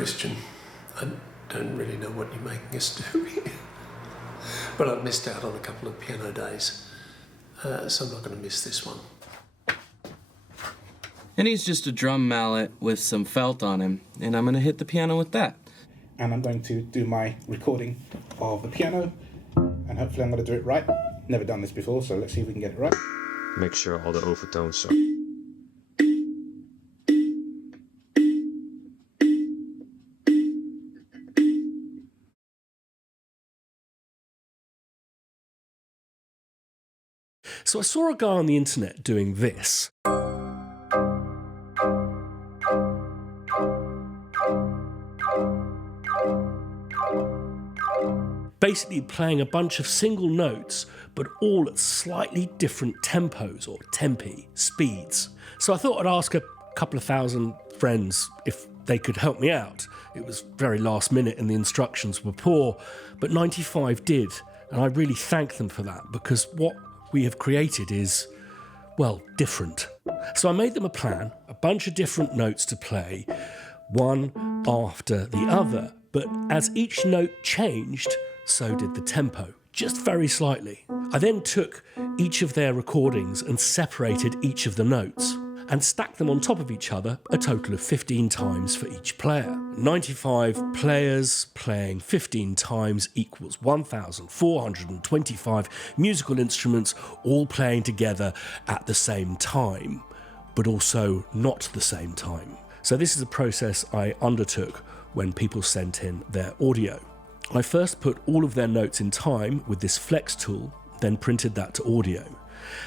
Christian, I don't really know what you're making us do here. But I've missed out on a couple of piano days, so I'm not going to miss this one. And he's just a drum mallet with some felt on him, and I'm going to hit the piano with that. And I'm going to do my recording of the piano, and hopefully I'm going to do it right. Never done this before, so let's see if we can get it right. Make sure all the overtones are... So I saw a guy on the internet doing this. Basically playing a bunch of single notes, but all at slightly different tempos or tempi, speeds. So I thought I'd ask a couple of thousand friends if they could help me out. It was very last minute and the instructions were poor, but 95 did, and I really thank them for that, because what we have created is, well, different. So I made them a plan, a bunch of different notes to play, one after the other, but as each note changed, so did the tempo, just very slightly. I then took each of their recordings and separated each of the notes and stacked them on top of each other a total of 15 times for each player. 95 players playing 15 times equals 1,425 musical instruments all playing together at the same time, but also not the same time. So this is a process I undertook when people sent in their audio. I first put all of their notes in time with this flex tool, then printed that to audio.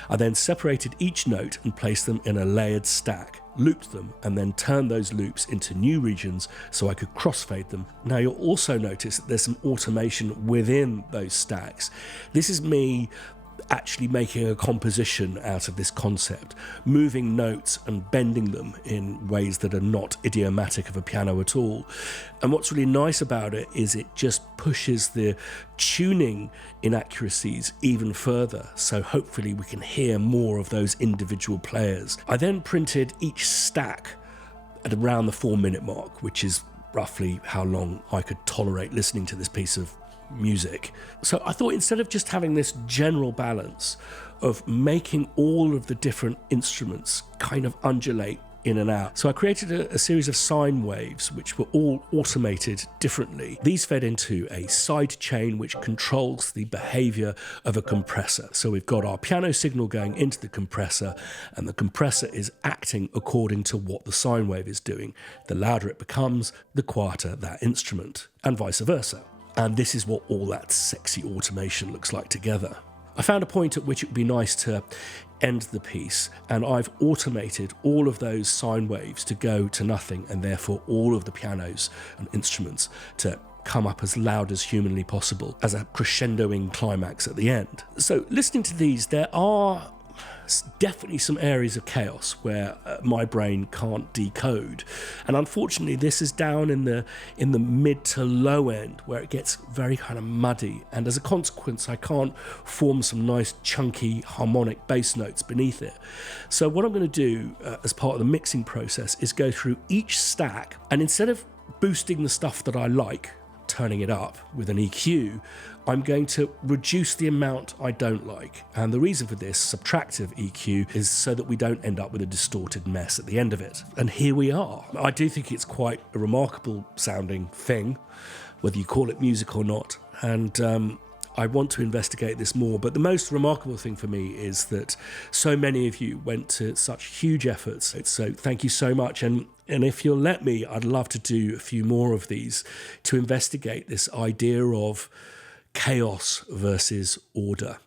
I then separated each note and placed them in a layered stack, looped them, and then turned those loops into new regions so I could crossfade them. Now you'll also notice that there's some automation within those stacks. This is me actually making a composition out of this concept, moving notes and bending them in ways that are not idiomatic of a piano at all. And what's really nice about it is it just pushes the tuning inaccuracies even further, so hopefully we can hear more of those individual players. I then printed each stack at around the 4-minute mark, which is roughly how long I could tolerate listening to this piece of music. So I thought, instead of just having this general balance of making all of the different instruments kind of undulate in and out, so I created a series of sine waves which were all automated differently. These fed into a side chain which controls the behavior of a compressor. So we've got our piano signal going into the compressor, and the compressor is acting according to what the sine wave is doing. The louder it becomes, the quieter that instrument, and vice versa. And this is what all that sexy automation looks like together. I found a point at which it would be nice to end the piece, and I've automated all of those sine waves to go to nothing, and therefore all of the pianos and instruments to come up as loud as humanly possible as a crescendoing climax at the end. So listening to these, there are definitely some areas of chaos where my brain can't decode, and unfortunately this is down in the mid to low end where it gets very kind of muddy, and as a consequence I can't form some nice chunky harmonic bass notes beneath it. So what I'm going to do as part of the mixing process is go through each stack, and instead of boosting the stuff that I like, turning it up with an EQ, I'm going to reduce the amount I don't like. And the reason for this subtractive EQ is so that we don't end up with a distorted mess at the end of it. And here we are. I do think it's quite a remarkable sounding thing, whether you call it music or not. And I want to investigate this more, but the most remarkable thing for me is that so many of you went to such huge efforts. So thank you so much. And if you'll let me, I'd love to do a few more of these to investigate this idea of chaos versus order.